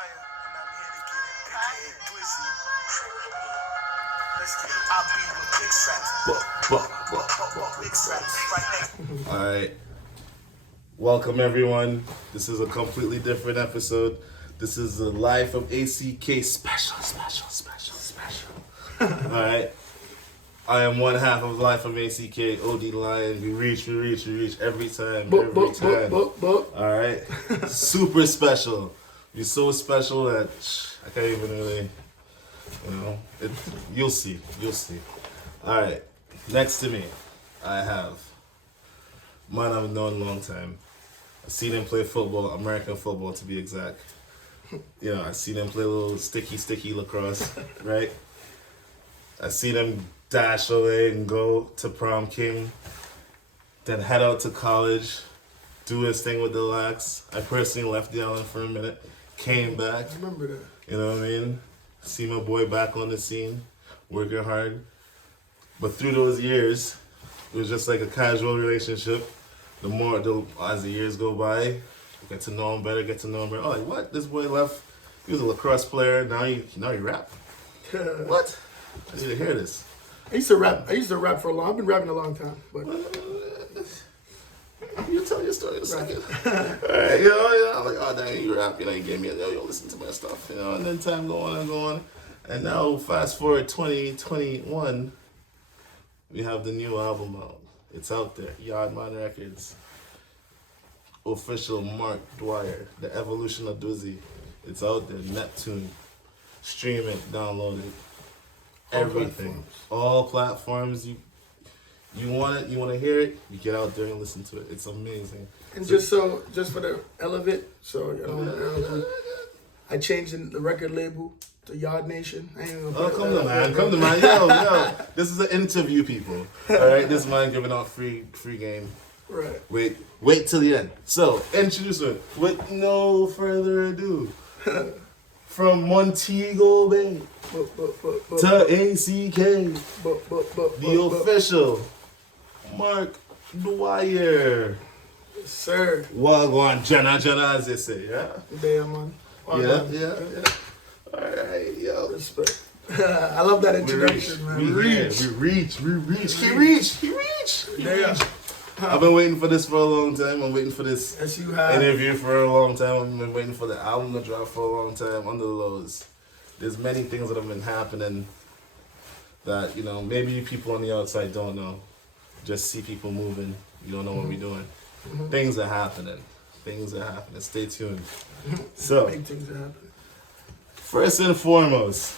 Dwyer, and I'm here to get it. AKA Blizzy. Let's get it. I be with big straps. Big straps. Right next. All right. Welcome, everyone. This is a completely different episode. This is the Life of ACK special. All right. I am one half of Life of ACK, OD Lion. We reach every time. All right. Super special. You're so special that I can't even really, you'll see. All right. Next to me, I have man I've known a long time. I've seen him play football, American football to be exact. I've seen him play a little sticky lacrosse, right? I've seen him dash away and go to prom king, then head out to college, do his thing with the lax. I personally left the island for a minute, came back. I remember that. You know what I mean? See my boy back on the scene, working hard. But through those years, it was just like a casual relationship. As the years go by, get to know him better. Oh, like what? This boy left. He was a lacrosse player. Now he rap. What? I need to hear this. I used to rap for a long. I've been rapping a long time, but you tell your story in a second. All right, I'm like, oh dang, you rap. You gave me yo, listen to my stuff. And then time go on, and now fast forward 2021, we have the new album out. It's out there, Yardman Records. Official Mark Dwyer, The Evolution of Dwizzy. It's out there, Neptune. Stream it, download it. Everything. All platforms. You want it, you want to hear it, you get out there and listen to it. It's amazing. And just for the elevate, I changed the record label to Yard Nation. I ain't even come to man. Yo. This is an interview, people. All right, this man giving out free game. Right. Wait till the end. So, introduce it with no further ado. From Montego Bay to ACK, the official Mark Dwyer. Yes, sir. Wagwan Jenna, as they say, yeah? Yeah, man. Yeah. All right, yo. Respect. I love that introduction, man. We reach. He reach. Yeah. I've been waiting for this for a long time. I'm waiting for this interview for a long time. I've been waiting for the album to drop for a long time. Under the lows, there's many things that have been happening that maybe people on the outside don't know. Just see people moving. You don't know what we're doing. Things are happening. Stay tuned. So, big things are happening. First and foremost,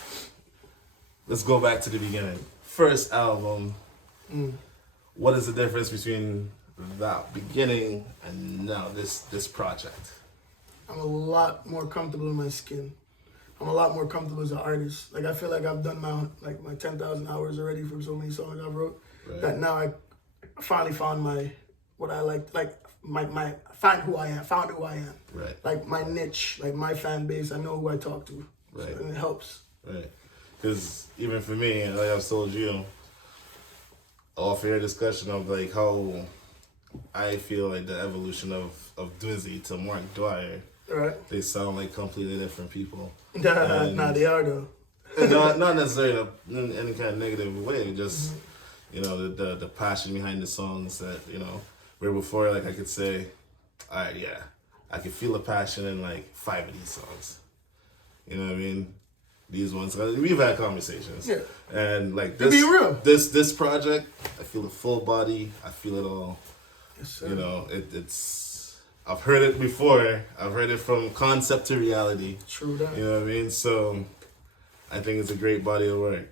let's go back to the beginning. First album. What is the difference between that beginning and now this project? I'm a lot more comfortable in my skin. I'm a lot more comfortable as an artist. Like I feel like I've done my 10,000 hours already from so many songs I've wrote. Right. That now I finally found what I like found who I am. Right. Like my niche, like my fan base. I know who I talk to. Right. So, and it helps. Right. Because even for me, like I've told you, off air discussion of like how I feel like the evolution of Dwizzy to Mark Dwyer. Right. They sound like completely different people. Nah, they are though. not necessarily in any kind of negative way. Just the passion behind the songs that where before like I could say, all right, yeah, I could feel the passion in like 5 of these songs. You know what I mean? These ones, we've had conversations, and like this, be real. This project, I feel the full body. I feel it all. Yes, sir. It's. I've heard it before. I've heard it from concept to reality. True that. You know what I mean? So, I think it's a great body of work.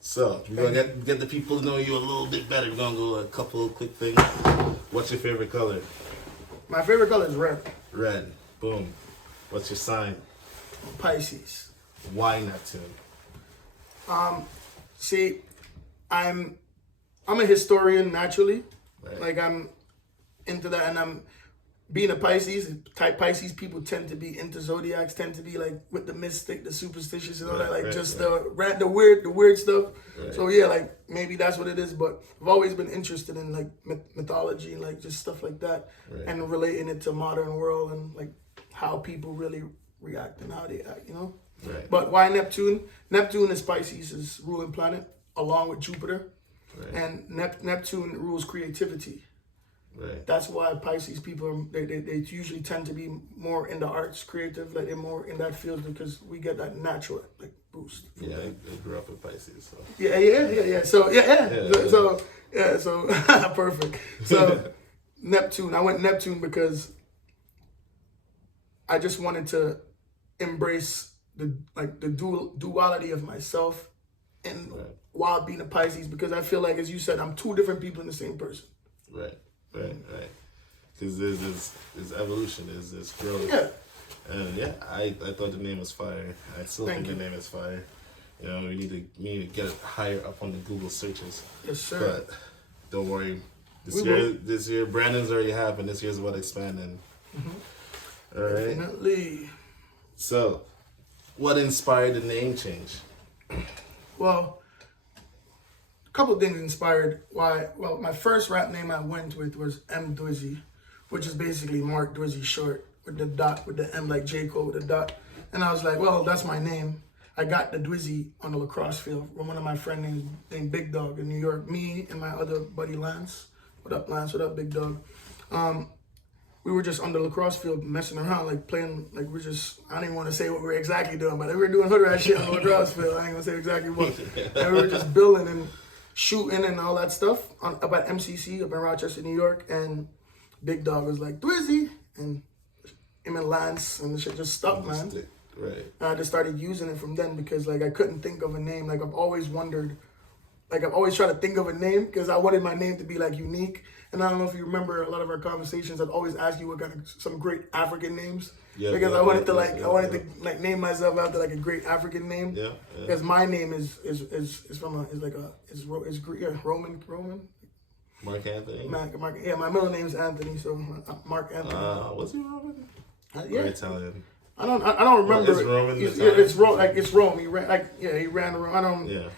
So we're gonna get the people to know you a little bit better. We're gonna go a couple of quick things. What's your favorite color? My favorite color is red. Red. Boom. What's your sign? Pisces. Why Neptune? See, I'm a historian naturally. Right. Like I'm into that, and I'm being a Pisces. Pisces people tend to be into zodiacs, tend to be like with the mystic, the superstitious, and all that. Like the weird stuff. Right. So yeah, like maybe that's what it is. But I've always been interested in like mythology and like just stuff like that, and relating it to modern world and like how people really react and how they act, you know? Right. But why Neptune? Neptune is Pisces' ruling planet, along with Jupiter. Right. And Neptune rules creativity. Right. That's why Pisces people, they usually tend to be more in the arts, creative, like they're more in that field because we get that natural like boost. Yeah, I grew up with Pisces, so. Yeah. So perfect. So Neptune, I went Neptune because I just wanted to embrace the duality of myself and while being a Pisces, because I feel like, as you said, I'm two different people in the same person. Right. Because there's this evolution, there's this growth. Yeah. And yeah, I thought the name was fire. I still think the name is fire. You know, we need to get it higher up on the Google searches. Yes, sir. But don't worry. This year, Brandon's already happened. This year's about expanding. All right. Definitely. So, what inspired the name change? Well, a couple of things inspired why. Well, my first rap name I went with was M Dwizzy, which is basically Mark Dwizzy short with the dot, with the M like J. Cole with the dot. And I was like, well, that's my name. I got the Dwizzy on the lacrosse field from one of my friends named Big Dog in New York. Me and my other buddy Lance. What up, Lance? What up, Big Dog? We were just on the lacrosse field messing around, like playing, like I didn't even want to say what we were exactly doing, but we were doing hood rat shit on the lacrosse field. I ain't gonna say exactly what. And we were just building and shooting and all that stuff up at MCC up in Rochester, New York. And Big Dog was like, Dwizzy. And him and Lance and the shit just stuck, man. Right. I just started using it from then because like I couldn't think of a name. Like I've always wondered, like I've always tried to think of a name because I wanted my name to be like unique. And I don't know if you remember a lot of our conversations. I'd always ask you what kind of some great African names. Yeah, because I wanted to name myself after like a great African name. Yeah. Because my name is Roman. Mark Anthony. Mark. Yeah, my middle name's Anthony, so Mark Anthony. Was he Roman? Yeah. Or Italian? I don't remember. It's Roman. It's Rome. He ran around. I don't. Yeah.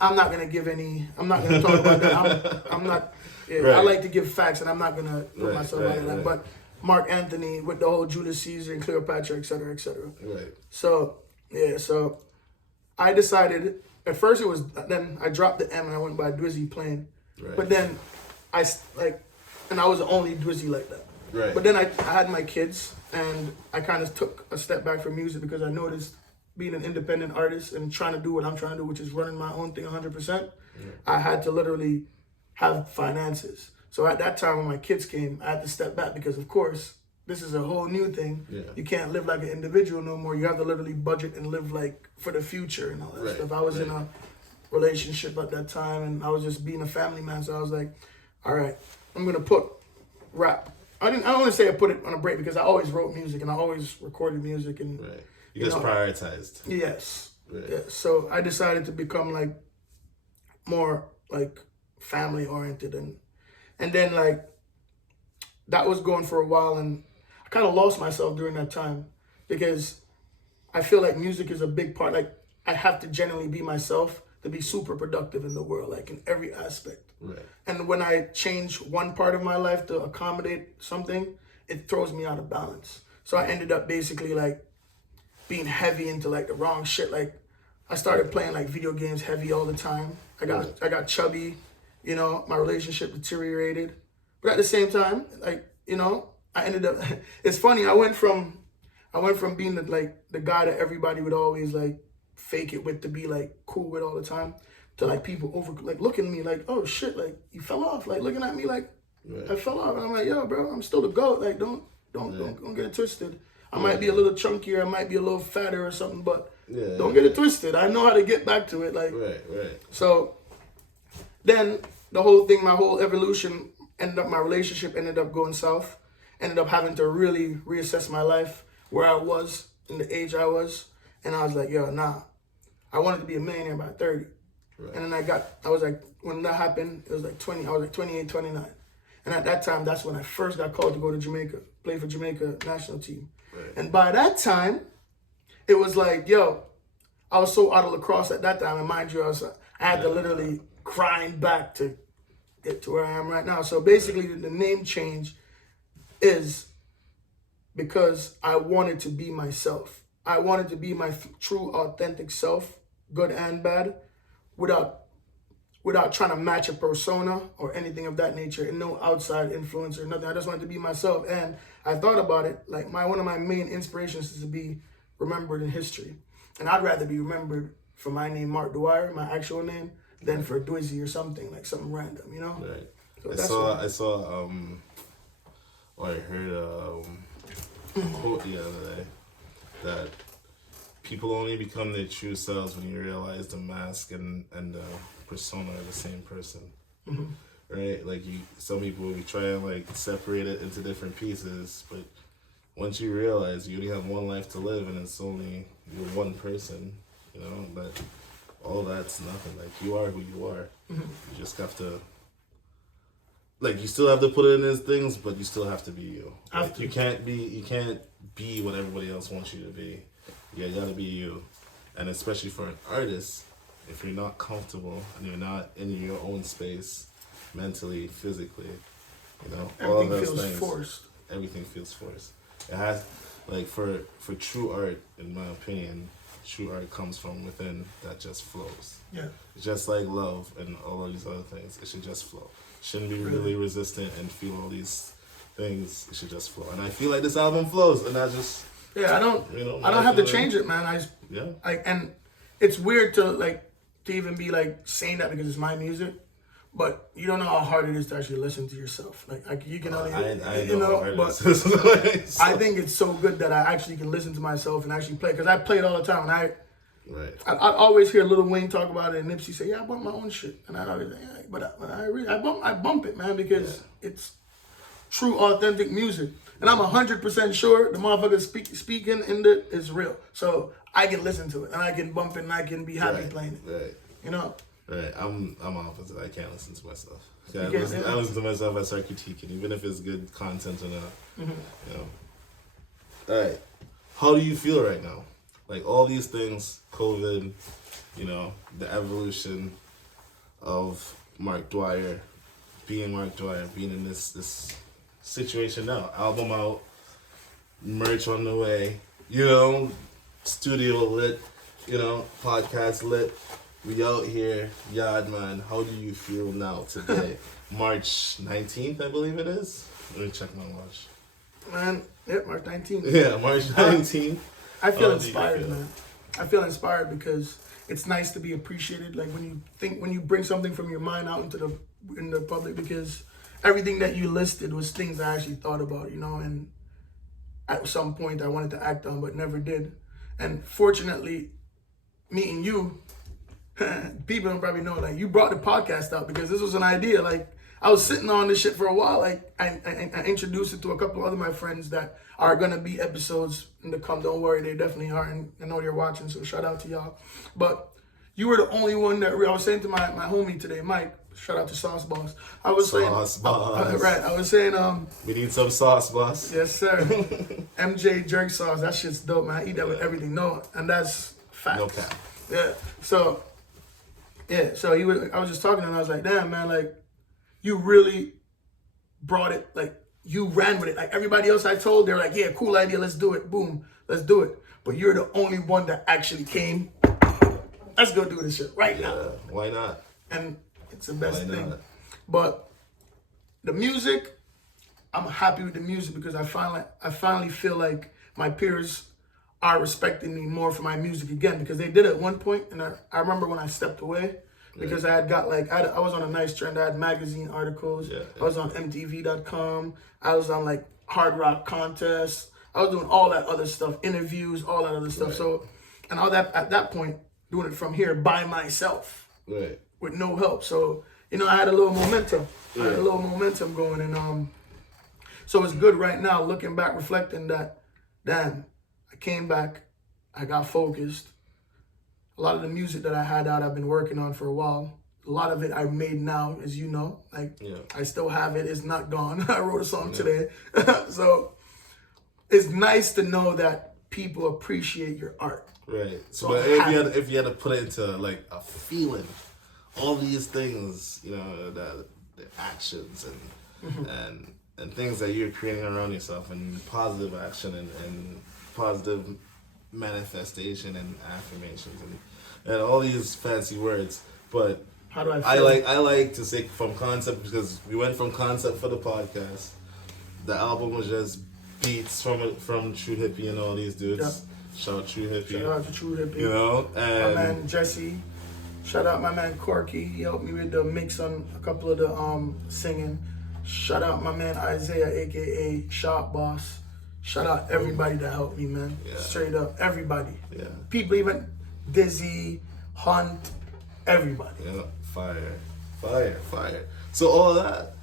I'm not gonna give any. I'm not gonna talk about that. I'm not. Yeah, Right. I like to give facts, and I'm not gonna put myself out of that. Right. But Mark Anthony with the whole Julius Caesar and Cleopatra, et cetera, et cetera. Right. So yeah, so I decided at first it was. Then I dropped the M and I went by Dwizzy plain. Right. But then I was the only Dwizzy like that. Right. But then I had my kids and I kind of took a step back from music because I noticed being an independent artist and trying to do what I'm trying to do, which is running my own thing 100%, I had to literally have finances. So at that time when my kids came, I had to step back because, of course, this is a whole new thing. Yeah. You can't live like an individual no more. You have to literally budget and live like for the future and all that stuff. I was in a relationship at that time and I was just being a family man. So I was like, all right, I'm going to put rap. I don't want to say I put it on a break because I always wrote music and I always recorded music and You just prioritized. Yes. Right. Yeah. So I decided to become like more like family oriented and then like that was going for a while and I kind of lost myself during that time because I feel like music is a big part. Like I have to genuinely be myself to be super productive in the world, like in every aspect. Right. And when I change one part of my life to accommodate something, it throws me out of balance. So I ended up basically like being heavy into like the wrong shit. Like I started playing like video games heavy all the time. I got chubby, you know, my relationship deteriorated. But at the same time, like, you know, I ended up, it's funny, I went from being the guy that everybody would always like fake it with to be like cool with all the time to like people looking at me like, oh shit, like you fell off, like looking at me like I fell off. And I'm like, yo, bro, I'm still the GOAT. Like don't get it twisted. I might be a little chunkier, I might be a little fatter or something, but don't get it twisted. I know how to get back to it. Like Right. So then the whole thing, my whole evolution my relationship ended up going south. Ended up having to really reassess my life, where I was, in the age I was. And I was like, yo, nah. I wanted to be a millionaire by 30. Right. And then when that happened, it was like 20, I was like 28, 29. And at that time, that's when I first got called to go to Jamaica, play for Jamaica national team. Right. And by that time, it was like, yo, I was so out of lacrosse at that time. And mind you, I had to literally grind back to get to where I am right now. So basically, the name change is because I wanted to be myself. I wanted to be my true, authentic self, good and bad, without trying to match a persona or anything of that nature, and no outside influence or nothing. I just wanted to be myself. And I thought about it, like one of my main inspirations is to be remembered in history. And I'd rather be remembered for my name, Mark Dwyer, my actual name, than for Dwizzy or something, like something random, you know? Right. So I heard a quote the other day that people only become their true selves when you realize the mask and the persona are the same person. Mm-hmm. Right? Like some people will try and like separate it into different pieces, but once you realize you only have one life to live and it's only you're one person, you know, but all that's nothing. Like you are who you are. Mm-hmm. You just have to, like, you still have to put it in as things, but you still have to be you. Like, you can't be what everybody else wants you to be. You gotta be you. And especially for an artist, if you're not comfortable and you're not in your own space, mentally, physically, you know, all of those things, forced. Everything feels forced. It has, like, for true art, in my opinion, true art comes from within that just flows. Yeah. Just like love and all of these other things, it should just flow. Shouldn't be really resistant and feel all these things. It should just flow. And I feel like this album flows, and I just I don't have to change it, man. And it's weird to even be like saying that because it's my music, but you don't know how hard it is to actually listen to yourself. Like you can only, I know but I think it's so good that I actually can listen to myself and actually play, because I play it all the time. And I always hear Lil Wayne talk about it, and Nipsey say, "Yeah, I bump my own shit," and I always, I bump it, man, because it's true, authentic music, and I'm 100% sure the motherfucker speaking in it is real. So I can listen to it, and I can bump it, and I can be happy playing it. Right. You know. Right. I'm opposite. I can't listen to myself. I listen to myself. I start critiquing, even if it's good content or not. Mm-hmm. You know. All right. How do you feel right now? Like all these things, COVID, you know, the evolution of Mark Dwyer, being in this situation now. Album out, merch on the way, you know, studio lit, you know, podcast lit. We out here, yard man. How do you feel now today? March 19th, I believe it is. Let me check my watch. Man, March 19th. Yeah, March 19th. I feel inspired, man. I feel inspired because it's nice to be appreciated. Like when you bring something from your mind out in the public, because everything that you listed was things I actually thought about, you know, and at some point I wanted to act on but never did. And fortunately, meeting you, people don't probably know, like, you brought the podcast out because this was an idea. Like, I was sitting on this shit for a while. Like, I introduced it to a couple of other my friends that are gonna be episodes in the come. Don't worry, they definitely are, and I know you're watching, so shout out to y'all. But you were the only one that I was saying to my homie today, Mike. Shout out to Sauce Boss. I was saying, we need some sauce, boss. Yes, sir. MJ jerk sauce. That shit's dope, man. I eat that with everything. No, and that's fact. No cap. Yeah. So I was just talking to him, and I was like, damn, man, like, you really brought it, like, you ran with it. Like, everybody else I told, they're like, yeah, cool idea, let's do it. Boom, let's do it. But you're the only one that actually came, let's go do this shit right now. Why not? And it's the best thing. But the music, I'm happy with the music because I finally feel like my peers are respecting me more for my music again, because they did at one point, and I remember when I stepped away because I had got I was on a nice trend. I had magazine articles. I was on MTV.com. I was on like Hard Rock contests. I was doing all that other stuff, interviews, all that other stuff. So, and all that at that point, doing it from here by myself, with no help. So, you know, I had a little momentum. I had a little momentum going, and so it's good right now looking back, reflecting that, damn, I came back, I got focused. A lot of the music that I had out, I've been working on for a while. A lot of it I made now, as you know. Like, I still have it. It's not gone. I wrote a song today. So it's nice to know that people appreciate your art. Right. So but if you had to put it into like a feeling, all these things, you know, the actions and and things that you're creating around yourself, and positive action and positive manifestation and affirmations and all these fancy words. But how do I feel? I like to say from concept, because we went from concept for the podcast. The album was just beats from True Hippie and all these dudes. Yep. Shout out True Hippie. Shout out to True Hippie. You know, and my man Jesse. Shout out my man Corky. He helped me with the mix on a couple of the singing. Shout out my man Isaiah, aka Shop Boss. Shout out everybody that helped me, man. Yeah. Straight up, everybody. Yeah. People, even Dizzy, Hunt, everybody. Yeah, fire. So all that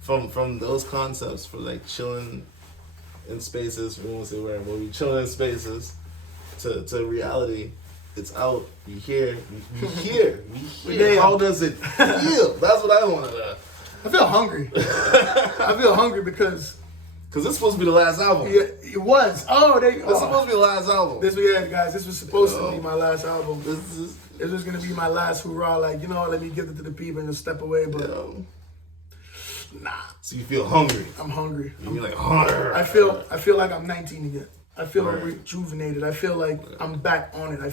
from those concepts for like chilling in spaces, we won't say where, but we chilling in spaces to reality. It's out. We here. We here. Yeah. How does it feel? That's what I want to know. I feel hungry. I feel hungry because this is supposed to be the last album. yeah, it was. This is supposed to be the last album. Guys. This was supposed to be my last album. This was gonna be my last hoorah. Like, you know, let me give it to the people and just step away. But nah. So you feel hungry. I'm hungry. You're like hungry. I feel like I'm 19 again. I feel Right. rejuvenated. I feel like I'm back on it. I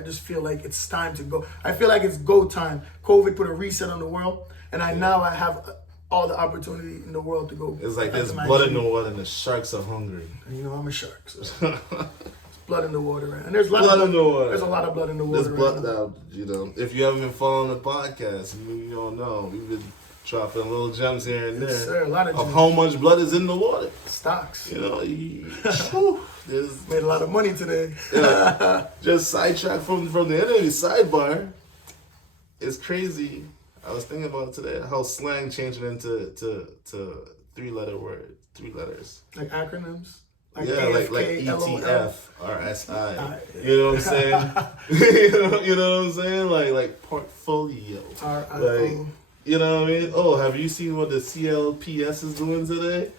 just feel like it's time to go. I feel like it's go time. COVID put a reset on the world, and I have all the opportunity in the world to go. It's like back there's to my blood in dream. the water and the sharks are hungry. And you know, I'm a shark. So. There's blood in the water, right? And there's a lot Blood of in the water. There's a lot of blood in the water. There's blood now, you know. If you haven't been following the podcast, you don't know. We've been dropping little gems here and there. Yes, sir. A lot of gems. how much blood is in the water. Stocks. You know, there's Made a lot of money today. just sidetrack from the interview sidebar. It's crazy. I was thinking about today how slang changing into to three letters. Like acronyms. Like Yeah, AFK, like LOL. ETF, RSI. You know what I'm saying? you know what I'm saying? Like portfolio. Like, you know what I mean? Oh, have you seen what the CLPS is doing today?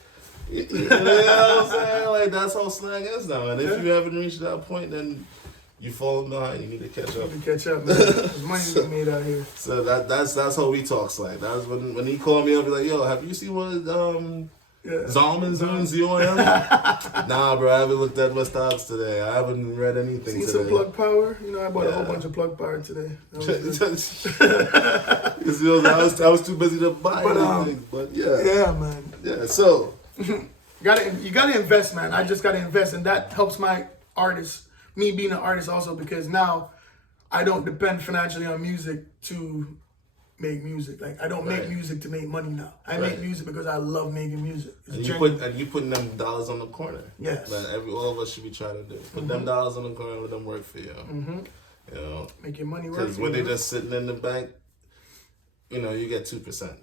You know what I'm saying? Like, that's how slang is now. And if you haven't reached that point, then you falling behind. You need to catch up. You catch up, man. There's money to be made out here. So that's how we talk slang. That's when he called me, I'll be like, yo, have you seen what Zalman's doing, ZOM? Nah, bro, I haven't looked at my stocks today. I haven't read anything Seen today. some plug power. You know, I bought a whole bunch of plug power today. I was too busy to buy anything, but yeah. Yeah, man. Yeah, so. You gotta invest, man. I just gotta invest, and that helps my artist, me being an artist also, because now I don't depend financially on music to make music. Like, I don't make music to make money now. I make music because I love making music. And you putting them dollars on the corner. Yes. That all of us should be trying to do. Put them dollars on the corner, let them work for you. You know, make your money work. because when they're just sitting in the bank, you know, you get 2%.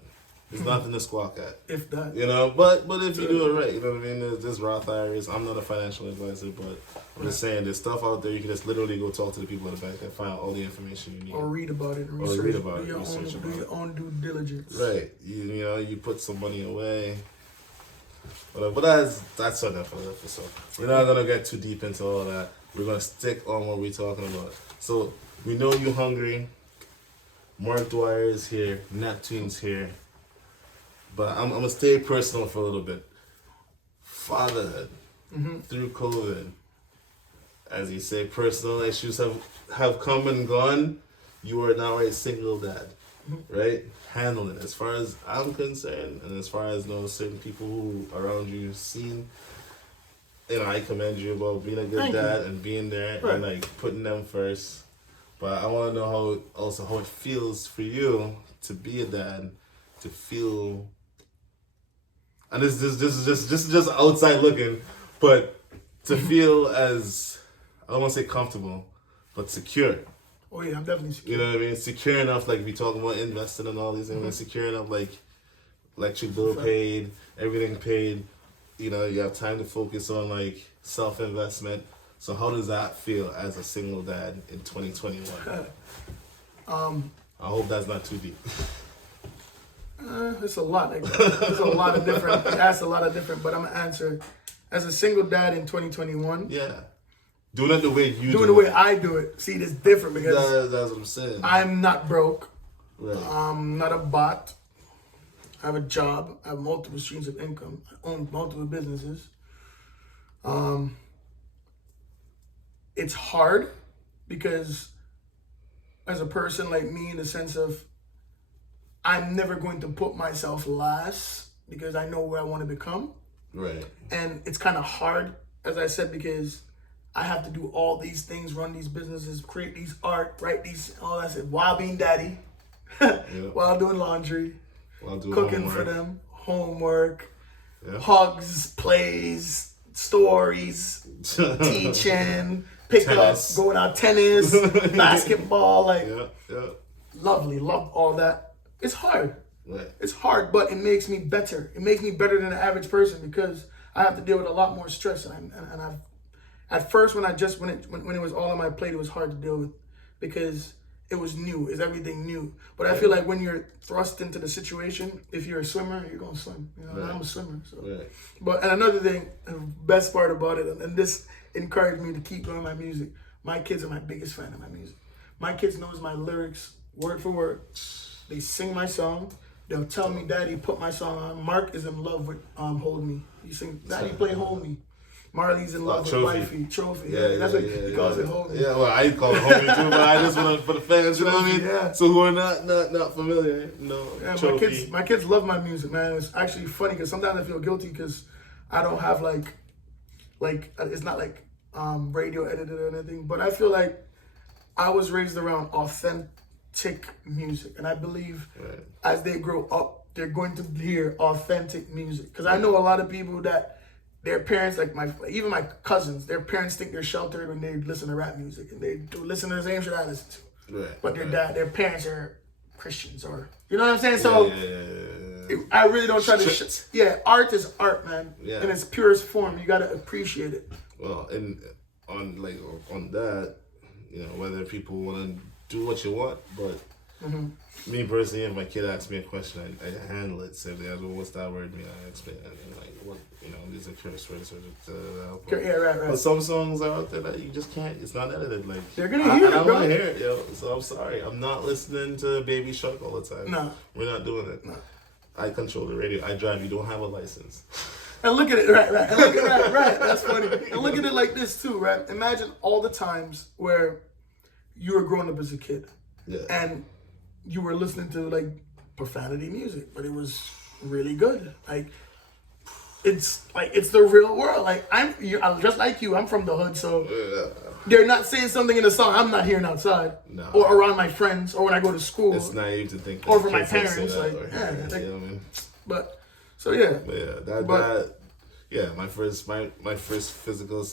There's nothing to squawk at. If that. You know, but if you do it right, you know what I mean? There's Roth IRAs. I'm not a financial advisor, but I'm just saying there's stuff out there you can just literally go talk to the people in the bank and find out all the information you need. Or read about it. Or read about it. Do your own due diligence. Right. You know, you put some money away. But that's enough for that. So we're not gonna get too deep into all that. We're gonna stick on what we're talking about. So we know you're hungry. Mark Dwyer is here. Neptune's here. But I'm gonna stay personal for a little bit. Fatherhood through COVID, as you say, personal issues have come and gone. You are now a single dad, right? Handling it. As far as I'm concerned, and as far as certain people who around you seen, I commend you about being a good dad and being there and like putting them first. But I want to know how it feels for you to be a dad, to feel. And this is just outside looking, but to feel as, I don't want to say comfortable, but secure. Oh yeah, I'm definitely secure. You know what I mean? Secure enough, like we talking about investing and all these things. Secure enough, like electric bill paid, everything paid. You have time to focus on like self-investment. So how does that feel as a single dad in 2021? I hope that's not too deep. It's a lot. Like, there's a lot of different. You asked a lot of different, but I'm gonna answer. As a single dad in 2021. Yeah. Doing it the way you do it. Doing the way I do it. See, it's different because that's what I'm saying. I'm not broke. Right. I'm not a bot. I have a job. I have multiple streams of income. I own multiple businesses. It's hard because as a person like me, in the sense of I'm never going to put myself last because I know where I want to become. Right. And it's kind of hard, as I said, because I have to do all these things, run these businesses, create these art, write these, all that shit, while being daddy, while doing laundry, while doing cooking homework. for them, homework, hugs, plays, stories, teaching, pickups, going out tennis, basketball, like lovely, love all that. It's hard. Right. It's hard, but it makes me better. It makes me better than the average person because I have to deal with a lot more stress. And I've, at first, when it was all on my plate, it was hard to deal with because it was new. It's everything new. But I feel like when you're thrust into the situation, if you're a swimmer, you're gonna swim. You know, I'm a swimmer. So. Right. But and another thing, the best part about it, and this encouraged me to keep doing my music. My kids are my biggest fan of my music. My kids knows my lyrics word for word. They sing my song. They'll tell me, Daddy, put my song on. Mark is in love with Hold Me. He sings, Daddy, play Hold Me. Marley's in love with Wifey. Trophy. That's what he calls it, Hold Me. Yeah, well, I call it Hold Me too, but I just want to, for the fans, you know what I mean? Yeah. So who are not familiar, Yeah, Trophy. my kids love my music, man. It's actually funny because sometimes I feel guilty because I don't have like it's not like radio edited or anything, but I feel like I was raised around authentic music, and I believe as they grow up, they're going to hear authentic music. Because I know a lot of people that their parents, like even my cousins, their parents think they're sheltered when they listen to rap music, and they do listen to the same shit I listen to. Right. But their parents are Christians, or you know what I'm saying. So I really don't try to. Art is art, man. Yeah. In its purest form, you gotta appreciate it. Well, and on that, you know, whether people want to do what you want, but me personally, if my kid asks me a question, I handle it. Say, well, what's that word mean? I explain it. And like, what, you know, these are curse words. Right. But some songs are out there that you just can't. It's not edited. Like they're gonna hear it, I bro. want to hear it, yo. So I'm sorry. I'm not listening to Baby Shark all the time. No, we're not doing it. No. I control the radio. I drive. You don't have a license. And look at it, right. And look at it, right. That's funny. And look at it like this too, right? Imagine all the times where you were growing up as a kid, and you were listening to like profanity music, but it was really good. It's the real world. Like I'm just like you. I'm from the hood, so they're not saying something in the song I'm not hearing outside, or around my friends, or when I go to school. It's naive to think, or for my parents, like, you know what I mean? But so yeah. But yeah, my first physical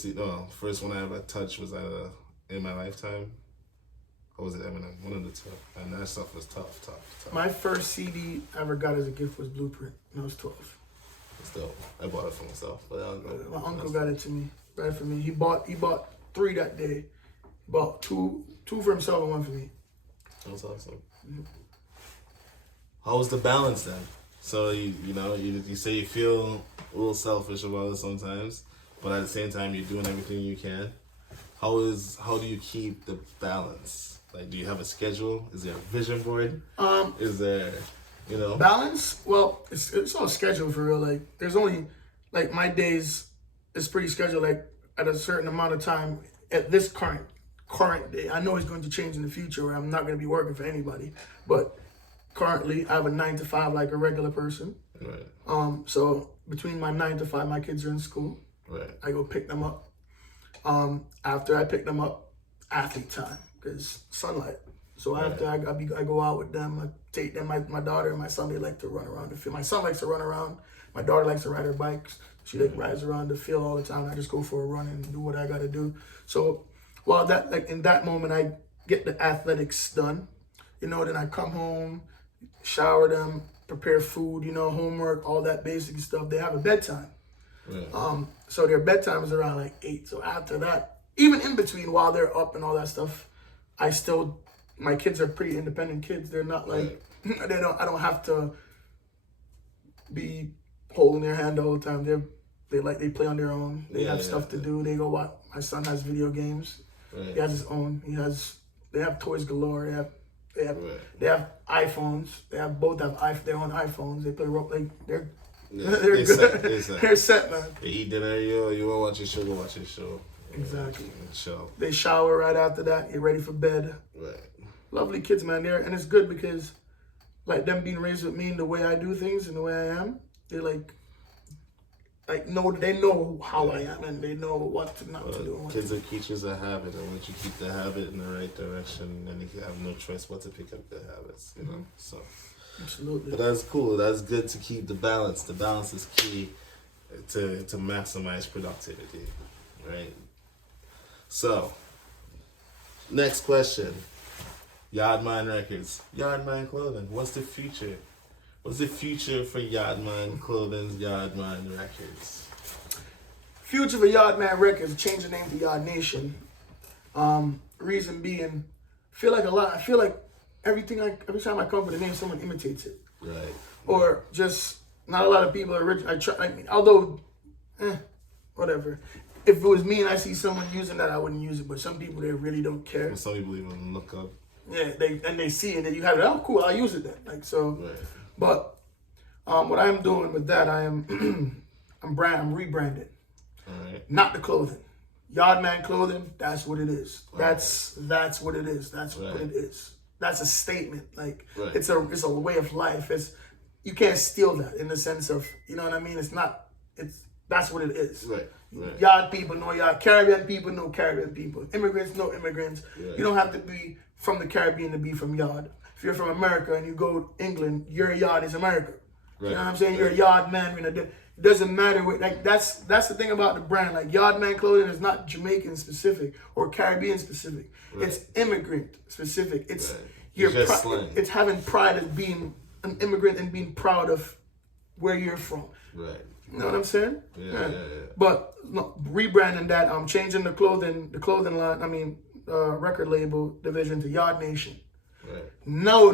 first one I ever touched was in my lifetime. Or was it Eminem? One of the two. And that stuff was tough. My first CD I ever got as a gift was Blueprint when I was 12. Still, I bought it for myself. But my uncle got it to me, right for me. He bought 3 that day. He bought two for himself and 1 for me. That's awesome. How was the balance then? So you say you feel a little selfish about it sometimes, but at the same time you're doing everything you can. How do you keep the balance? Like, do you have a schedule? Is there a vision board? Is there, balance? Well, it's all scheduled for real. Like, there's only my days is pretty scheduled. Like at a certain amount of time at this current day. I know it's going to change in the future where I'm not going to be working for anybody, but currently I have a 9 to 5 like a regular person. Right. So between my 9 to 5, my kids are in school. Right. I go pick them up. After I pick them up, athlete time, because sunlight. So after I go out with them, I take them, my daughter and my son, they like to run around the field. My son likes to run around. My daughter likes to ride her bikes. She rides around the field all the time. I just go for a run and do what I got to do. So while in that moment, I get the athletics done, then I come home, shower them, prepare food, homework, all that basic stuff. They have a bedtime. Right. So their bedtime is around 8. So after that, even in between while they're up and all that stuff, my kids are pretty independent kids. They're not I don't have to be holding their hand all the time. They play on their own. They have stuff to do. They go watch. My son has video games. Right. He has his own. They have toys galore. They have iPhones. Both have their own iPhones. They play rope. Like they're Yeah, they're they good. set. They're set, man. They eat dinner, you want to watch your show, go watch your show. Exactly. Show. They shower right after that, get ready for bed. Right. Lovely kids, man. And it's good because, like, them being raised with me and the way I do things and the way I am, they they know how I am and they know what to not to do. Kids are creatures of habit, and once you keep the habit in the right direction, then you have no choice but to pick up the habits, you know. So, absolutely. but that's cool. That's good to keep the balance. The balance is key to maximize productivity, right? So, next question. Yardman Records. Yardman Clothing. What's the future? What's the future for Yardman Clothing's Yardman Records? Future for Yardman Records, change the name to Yard Nation. Reason being, I feel like every time I come up with a name, someone imitates it. Right. Or just not a lot of people are rich. Whatever. If it was me and I see someone using that, I wouldn't use it. But some people, they really don't care. Some people even look up. Yeah, they see it and you have it. Oh, cool! I'll use it then. Like so. Right. But what I'm doing with that, I'm rebranded. All right. Not the clothing. Yardman Clothing. That's what it is. Right. That's what it is. That's Right. what it is. That's a statement. Like Right. it's a way of life. You can't steal that in the sense of, you know what I mean. That's what it is. Right. Right. Yard people know yard. Caribbean people know Caribbean people. Immigrants know immigrants. Right. You don't have to be from the Caribbean to be from yard. If you're from America and you go to England, your yard is America. Right. You know what I'm saying? Right. You're a yard man. It doesn't matter what, like that's the thing about the brand. Like Yardman Clothing is not Jamaican specific or Caribbean specific. Right. It's immigrant specific. It's Right. It's just slang. it's having pride of being an immigrant and being proud of where you're from. Right. You know what I'm saying? Yeah. But no, rebranding that, changing the clothing line. Record label division to Yard Nation. Right. No, I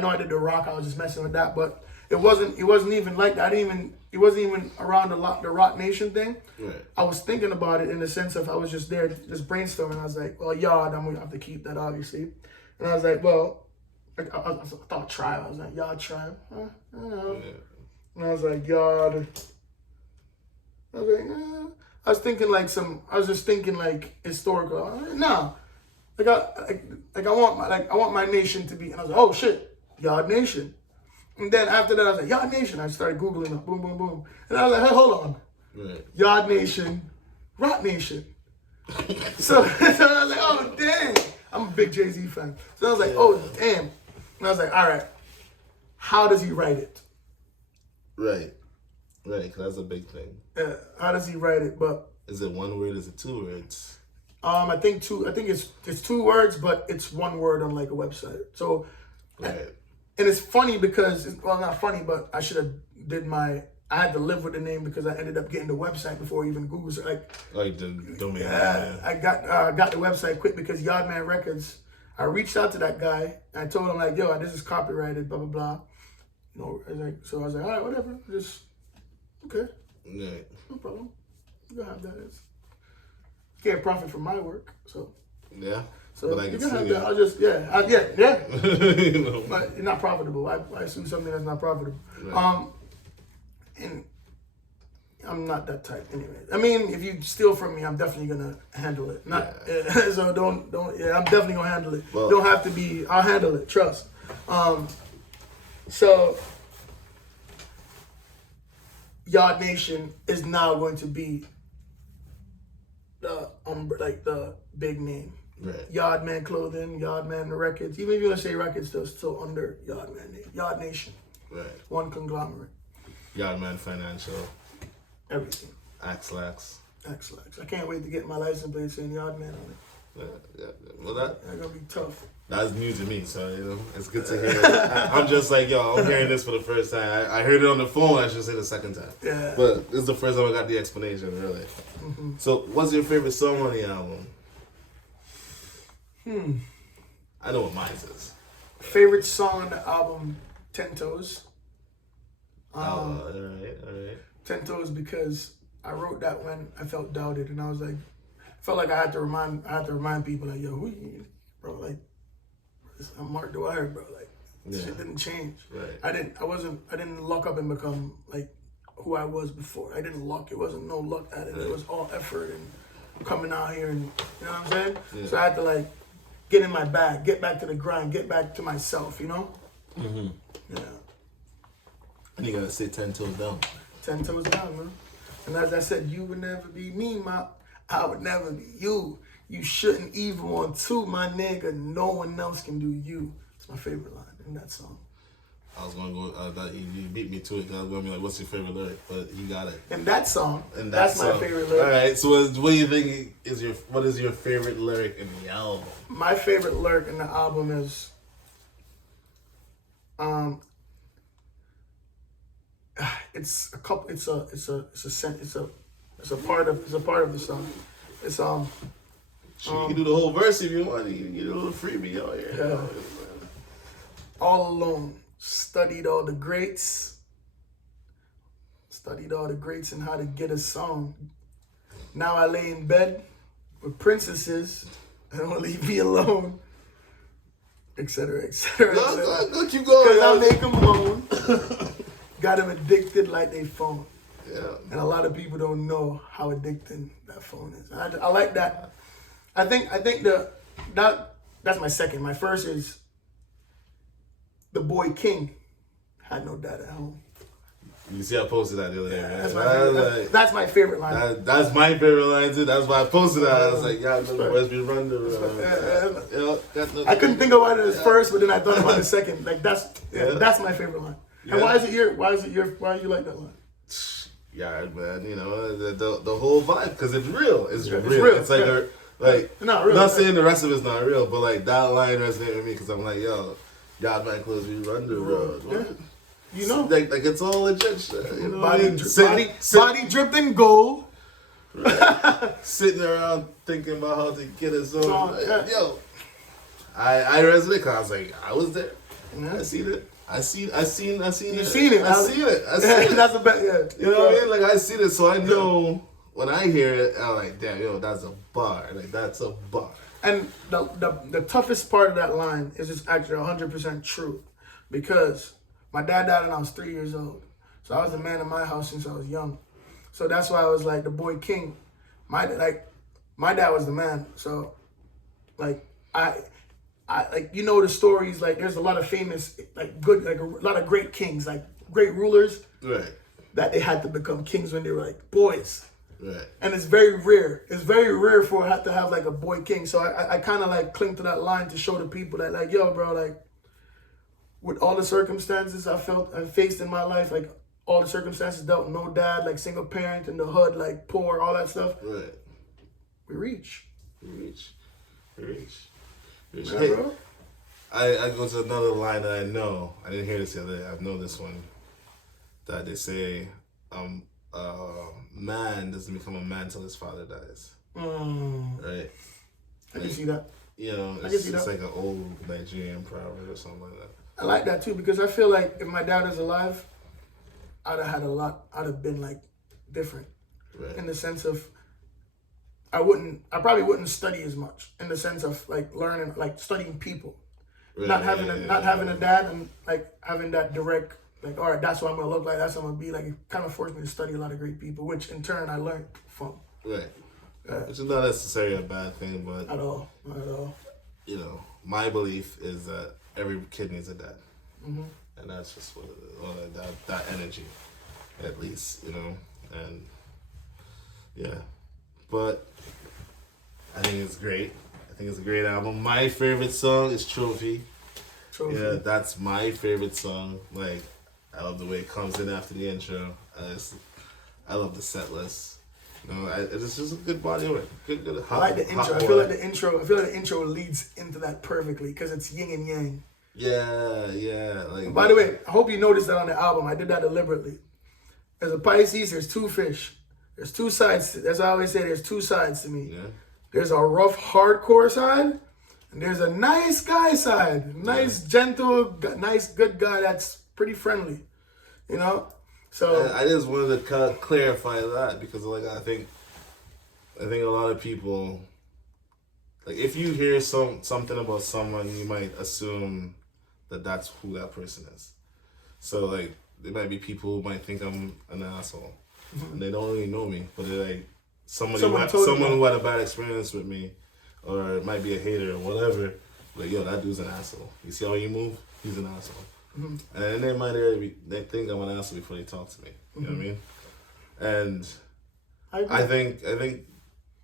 know I did the Rock. I was just messing with that, but it wasn't even like that. It wasn't even around the Rock Nation thing. Right. I was thinking about it in the sense of I was just there, just brainstorming. I was like, well, Yard, I'm gonna have to keep that obviously. And I was like, well, I thought Tribe. I was like, Yard Tribe. I don't know. Yeah. And I was like, Yard. I was like, I was just thinking like historical. I was like, no. I want my nation to be, and I was like, oh shit, Yard Nation. And then after that, I was like, Yard Nation. I started Googling it, boom, boom, boom. And I was like, hey, hold on. Right. Yard Nation, Rock Nation. so I was like, oh, damn. I'm a big Jay-Z fan. So I was like, oh, damn. And I was like, all right, how does he write it? Right. Right, 'cause that's a big thing. How does he write it? But is it one word? Is it two words? I think it's 2 words, but it's 1 word on like a website. So, Right. and it's funny because not funny, but I should have I had to live with the name because I ended up getting the website before even Google. So like, Like the domain. yeah, I got the website quick because Yardman Records. I reached out to that guy and I told him like, yo, this is copyrighted, blah blah blah. You know, so I was like, all right, whatever, just okay, Right. no problem. You can have that. You can't profit from my work, so. Yeah. So but I you can can have sue that. I'll just yeah. you know. But it's not profitable. Why assume something that's not profitable? Right. And I'm not that type anyway. I mean, if you steal from me, I'm definitely gonna handle it. So don't. Yeah, I'm definitely gonna handle it. Well, don't have to be. I'll handle it. Trust. So Yard Nation is now going to be the big name. Right. Yardman Clothing, Yardman Records. Even if you're gonna say records, still under Yardman name. Yard Nation. Right. One conglomerate. Yardman Financial. Everything. Axlax. Axlax. I can't wait to get my license plate saying Yardman on it. Yeah. Well, that's gonna be tough. That's new to me, so it's good to hear. I'm just like, yo, I'm hearing this for the first time. I heard it on the phone. I should say the second time. Yeah. But this is the first time I got the explanation, really. Mm-hmm. So, what's your favorite song on the album? I know what mine is. Favorite song on the album, 10 Toes. All right. 10 Toes because I wrote that when I felt doubted, and I was like, I felt like I had to remind people like, yo, who you, bro, like, I'm Mark Dwyer, bro. Like, shit didn't change. Right. I didn't lock up and become like who I was before. I didn't luck. It wasn't no luck at it. Right. It was all effort and coming out here and, you know what I'm saying? Yeah. So I had to like get in my bag, get back to the grind, get back to myself, you know? Mm-hmm. Yeah. And you gotta stay 10 toes down. 10 toes down, man. And as I said, you would never be me, I would never be you. You shouldn't even want to, my nigga. No one else can do you. It's my favorite line in that song. I was gonna go. You beat me to it. 'Cause I was gonna be like, "What's your favorite lyric?" But you got it. And that song. That's my favorite lyric. All right. So, what do you think is your? What is your favorite lyric in the album? My favorite lyric in the album is, it's a couple. It's a part of the song. It's You can do the whole verse if you want. You can get a little freebie out here. Yeah. All alone, studied all the greats and how to get a song. Now I lay in bed with princesses and don't leave me alone, etc., etc. Go, keep going. Because I make them moan. Got them addicted like they phone. Yeah. And a lot of people don't know how addicting that phone is. I like that. I think that's my second. My first is the boy King had no dad at home. You see, I posted that the other day, man. That's my favorite line. That's my favorite line too. That's why I posted that. I was like, yeah, where's me run the I couldn't think about it as first, but then I thought about it second. Like that's my favorite line. Yeah. And why are you like that line? Yeah, man. You know the whole vibe because it's real. It's real. It's like not real. Not saying the rest of it's not real, but like that line resonated with me because I'm like, yo, y'all man clothes we run the road. Yeah. You know, like it's all legit shit. You know, body dripped in gold. Right. Sitting around thinking about how to get us on. Yo, I resonate because I was like, I was there. Yeah. I seen it. I seen it. You seen it. I seen it. That's a bet. Yeah. You know what I mean? Like I seen it, so I know when I hear it, I'm like, damn, yo, that's a bar. Like that's a bar. And the toughest part of that line is it's actually 100% true, because my dad died when I was 3 years old, so I was the man in my house since I was young. So that's why I was like the boy king. My dad was the man. So like I like, you know, the stories, like there's a lot of famous, like good, like a lot of great kings, like great rulers, right, that they had to become kings when they were like boys. Right. And it's very rare. It's very rare for it to have like a boy king. So I kind of like cling to that line to show the people that like, yo, bro, like with all the circumstances I faced in my life, like all the circumstances dealt, no dad, like single parent in the hood, like poor, all that stuff. Right. We reach. Yeah, hey, bro? I go to another line that I know. I didn't hear this the other day. I know this one. That they say, man doesn't become a man till his father dies. Right? I can see that. You know, it's like an old Nigerian proverb or something like that. I like that too, because I feel like if my dad was alive, I'd have been like different. Right. In the sense of I probably wouldn't study as much, in the sense of like learning, like studying people. Right. Not having a dad and like having that direct, like, all right, that's what I'm gonna look like, that's what I'm gonna be like. It kind of forced me to study a lot of great people, which in turn I learned from. Right. Which is not necessarily a bad thing, but not at all. You know, my belief is that every kid needs a dad, and that's just what it is, that energy, at least, you know, and yeah. But I think it's great. I think it's a great album. My favorite song is Trophy. Yeah, that's my favorite song. Like, I love the way it comes in after the intro. I love the set list. You know, it's just a good body of it. Good. I like the intro. I feel like the intro leads into that perfectly because it's yin and yang. Yeah. Like. By the way, I hope you noticed that on the album. I did that deliberately. As a Pisces, there's two fish. There's two sides. That's why I always say there's two sides to me. Yeah. There's a rough, hardcore side, and there's a nice guy side. Nice, gentle, nice, good guy that's pretty friendly. You know? So I just wanted to clarify that because, like, I think a lot of people like if you hear something about someone, you might assume that that's who that person is. So like there might be people who might think I'm an asshole, and they don't really know me, but they're like someone who had a bad experience with me, or it might be a hater or whatever. Like, yo, that dude's an asshole. You see how you move? He's an asshole. And then they might they think I'm an asshole before they talk to me. You know what I mean? And I think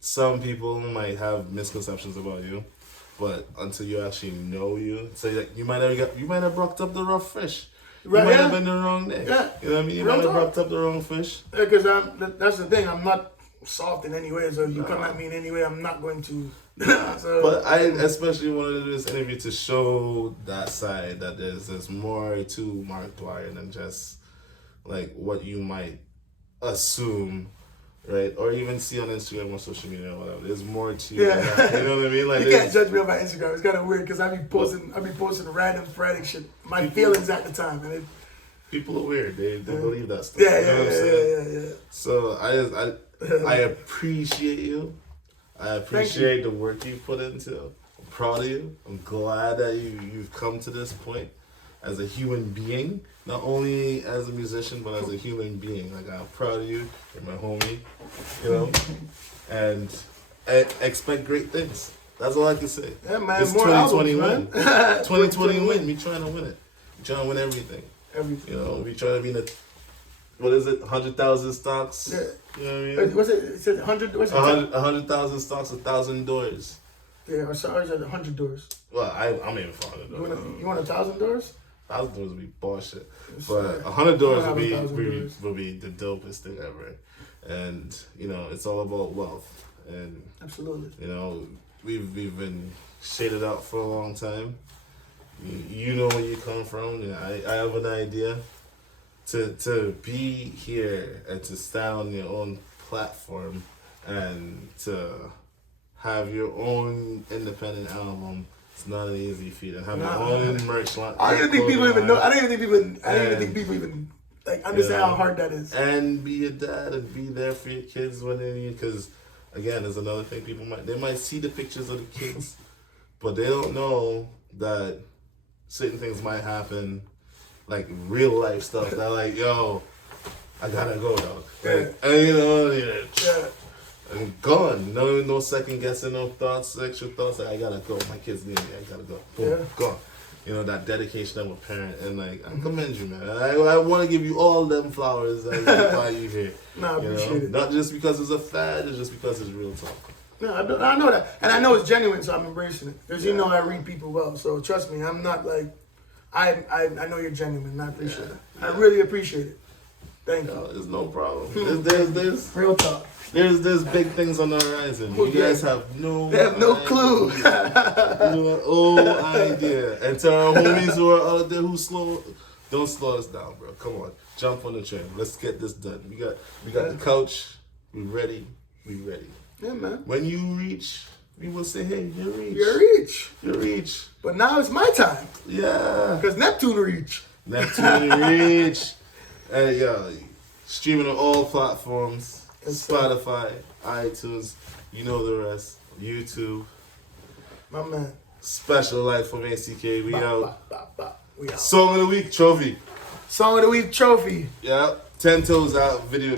some people might have misconceptions about you, but until you actually know you, so like you might have brought up the rough fish. You might have been the wrong day. Yeah. You know what I mean? You might have brought up the wrong fish. Yeah, because that's the thing. I'm not soft in any way. So if you come at me in any way, I'm not going to. So, but I especially wanted to do this interview to show that side, that there's more to Mark Dwyer than just like what you might assume, right? Or even see on Instagram or social media or whatever. There's more to that. You know what I mean? Like you can't judge me on my Instagram. It's kind of weird because I be posting random sporadic shit. My feelings at the time, and people are weird. They believe that stuff. Yeah. So I appreciate you. I appreciate the work you put into. I'm proud of you. I'm glad that you've come to this point as a human being, not only as a musician, but as a human being. Like, I'm proud of you. You're my homie, you know? And I expect great things. That's all I can say. Yeah, man. This More 2020 albums, win. 2020 win. Me trying to win it. We trying to win everything. Everything. You know, we trying to be in the, what is it, 100,000 stocks? Yeah. You know what I mean? What's it? It said 100. What's it? 100,000 stocks, 1,000 doors. Yeah, or sorry, 100 doors. Well, I'm aiming for 100 doors. You want 1,000 doors? 1,000 doors would be bullshit. But 100 doors would be the dopest thing ever. And, you know, it's all about wealth. And, absolutely. You know, we've been shaded out for a long time. You know where you come from. And I have an idea. To be here and to stand on your own platform and to have your own independent album, it's not an easy feat. And have your own merch line. I don't even think people even know. I don't even think people even like understand how hard that is. And be a dad and be there for your kids when they need. Because again, there's another thing they might see the pictures of the kids, but they don't know that certain things might happen. Like real life stuff that like, yo, I gotta go, dog. Like, and you know, and gone. No second guessing, no thoughts, extra thoughts. Like, I gotta go. My kids need me. I gotta go. Boom, gone. You know, that dedication of a parent, and like, I commend you, man. I want to give you all them flowers that why you here. No, I appreciate it. Not just because it's a fad, it's just because it's real talk. No, I know that, and I know it's genuine, so I'm embracing it. Because you know I read people well, so trust me, I'm not like. I know you're genuine, and I appreciate it. I really appreciate it. Thank you. There's no problem. There's real talk. There's big things on the horizon. You guys have no. They have no clue. No idea. And to our homies who are out there who don't slow us down, bro. Come on, jump on the train. Let's get this done. We got the couch. We ready. Yeah, man. When you reach. We will say, hey, you reach. But now it's my time. Yeah. Because Neptune reach. And streaming on all platforms. Spotify, iTunes, you know the rest. YouTube. My man. Special Life from ACK. We out. We out. Song of the Week trophy. Yeah. 10 toes out video.